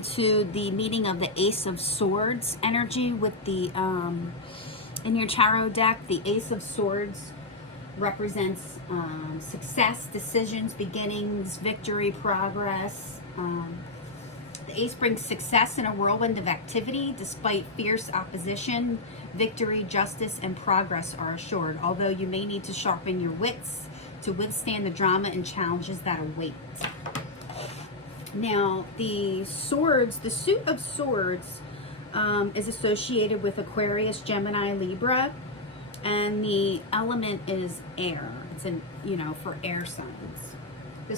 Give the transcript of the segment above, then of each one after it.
into the meaning of the Ace of Swords energy with the, in your tarot deck, the Ace of Swords represents success, decisions, beginnings, victory, progress. The ace brings success in a whirlwind of activity. Despite fierce opposition, victory, justice, and progress are assured, although you may need to sharpen your wits to withstand the drama and challenges that await. Now, the swords, the suit of swords is associated with Aquarius, Gemini, Libra, and the element is air. It's for air signs. The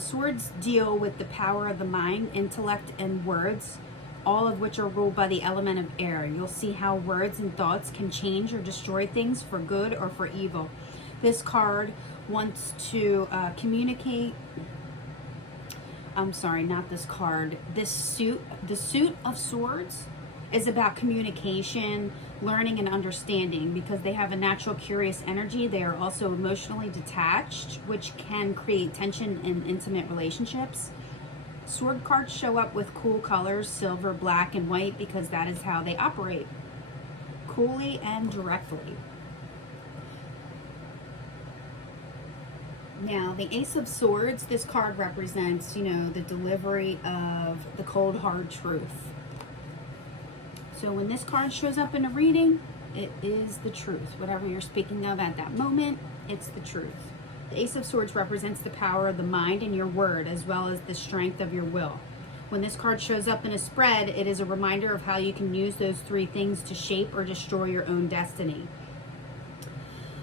swords deal with the power of the mind, intellect, and words, all of which are ruled by the element of air. You'll see how words and thoughts can change or destroy things for good or for evil. This card wants to communicate. I'm sorry, not this card. This suit, the suit of swords, is about communication, learning, and understanding, because they have a natural curious energy. They are also emotionally detached, which can create tension in intimate relationships. Sword cards show up with cool colors, silver, black, and white, because that is how they operate, coolly and directly. Now, the Ace of Swords, this card represents, the delivery of the cold, hard truth. So when this card shows up in a reading, it is the truth. Whatever you're speaking of at that moment, it's the truth. The Ace of Swords represents the power of the mind and your word, as well as the strength of your will. When this card shows up in a spread, it is a reminder of how you can use those three things to shape or destroy your own destiny.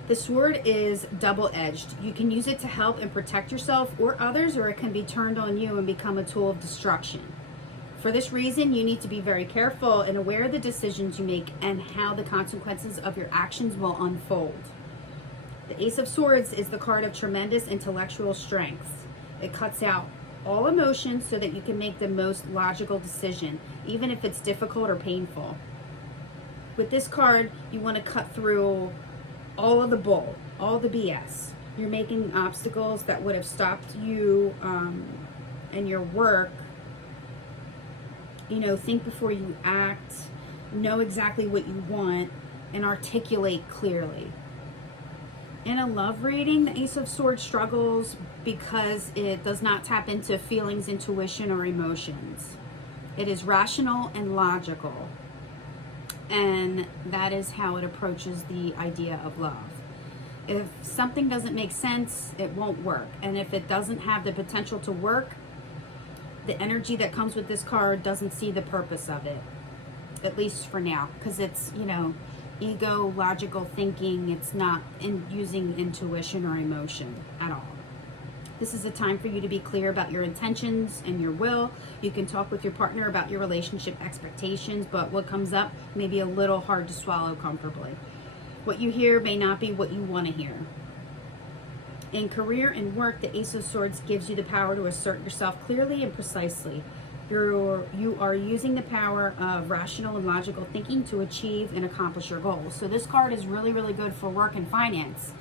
The sword is double-edged. You can use it to help and protect yourself or others, or it can be turned on you and become a tool of destruction. For this reason, you need to be very careful and aware of the decisions you make and how the consequences of your actions will unfold. The Ace of Swords is the card of tremendous intellectual strength. It cuts out all emotions so that you can make the most logical decision, even if it's difficult or painful. With this card, you want to cut through all of the bull, all the BS. You're making obstacles that would have stopped you and your work. Think before you act, know exactly what you want, and articulate clearly. In a love reading, the Ace of Swords struggles because it does not tap into feelings, intuition, or emotions. It is rational and logical, and that is how it approaches the idea of love. If something doesn't make sense, it won't work. And if it doesn't have the potential to work, the energy that comes with this card doesn't see the purpose of it, at least for now, because it's, ego, logical thinking. It's not using intuition or emotion at all. This is a time for you to be clear about your intentions and your will. You can talk with your partner about your relationship expectations, but what comes up may be a little hard to swallow comfortably. What you hear may not be what you want to hear. In career and work, the Ace of Swords gives you the power to assert yourself clearly and precisely. You are using the power of rational and logical thinking to achieve and accomplish your goals. So this card is really, really good for work and finance.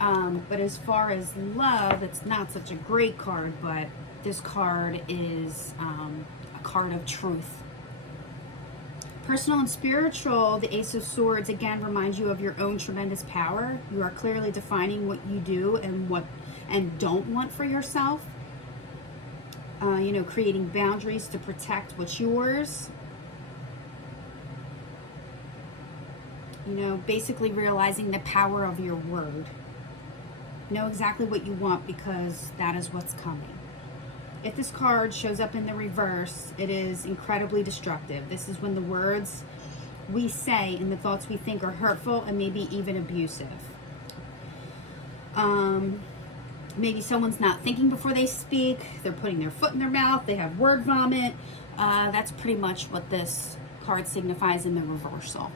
But as far as love, it's not such a great card, but this card is a card of truth. Personal and spiritual, the Ace of Swords again reminds you of your own tremendous power. You are clearly defining what you do and don't want for yourself. Creating boundaries to protect what's yours. Basically realizing the power of your word. Know exactly what you want, because that is what's coming. If this card shows up in the reverse, it is incredibly destructive. This is when the words we say and the thoughts we think are hurtful and maybe even abusive. Maybe someone's not thinking before they speak. They're putting their foot in their mouth. They have word vomit. That's pretty much what this card signifies in the reversal.